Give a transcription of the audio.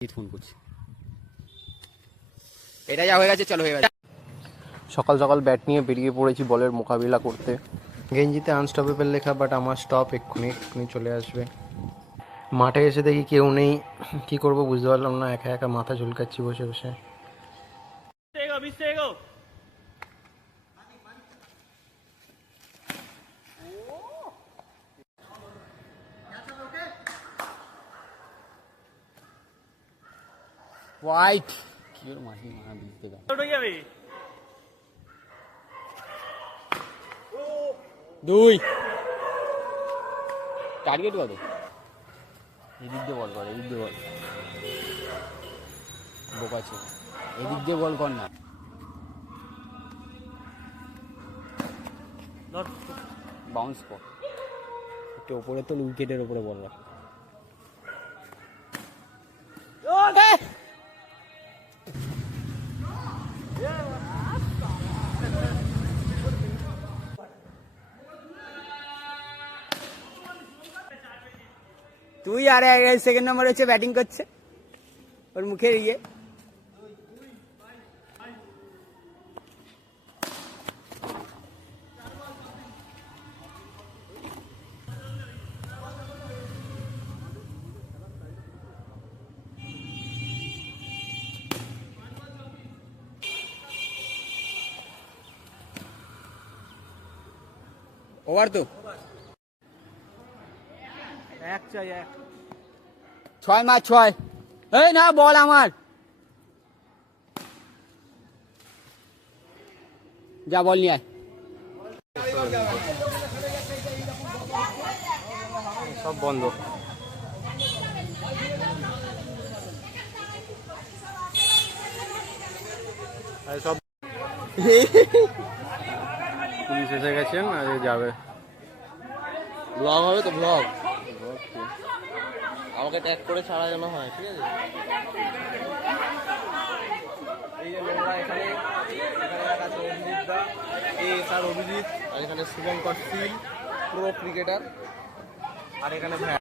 Phone করছি, এটা যা হয়ে গেছে চলো হয়ে গেছে। সকাল সকাল ব্যাট নিয়ে বেরিয়ে পড়েছি বলের মোকাবিলা করতে। গেঞ্জিতে আনস্টপেবল লেখা, বাট আমার স্টপ এক্ষুনি চলে আসবে। মাঠে এসে দেখি কেউ নেই, কি করব বুঝতে পারলাম না, একা একা মাথা ঝুলকাচ্ছি বসে বসে। হোয়াইট কি ওর মাসি মারা বুঝতে পারে দুই টার্গেট কত? এদিক দিয়ে বল কর, এদিক দিয়ে বল, বোকা ছিল, এদিক দিয়ে বল কর না। বাউন্স কর একটু ওপরে, তো উইকেটের ওপরে বল রাখ। তুই আর সেকেন্ড নম্বর হচ্ছে ব্যাটিং করছে, ওর মুখের ইয়ে। ওভার তো এক চাই এক। 6 এই না বল আমার, যা বল নিয়ে আয়। সব বন্ধ। সব পুলিশ এসে গেছেন, আর যাবে। ব্লগ হবে তো, ব্লগ আমাকে ট্যাগ করে ছাড়া যেন হয়, ঠিক আছে? এই যে নোংরা এখানে রাখা আছে অভিজিৎ দা, স্যার অভিজিৎ, আর এখানে শুভঙ্কর সিল প্রো ক্রিকেটার, আর এখানে ভ্যাট।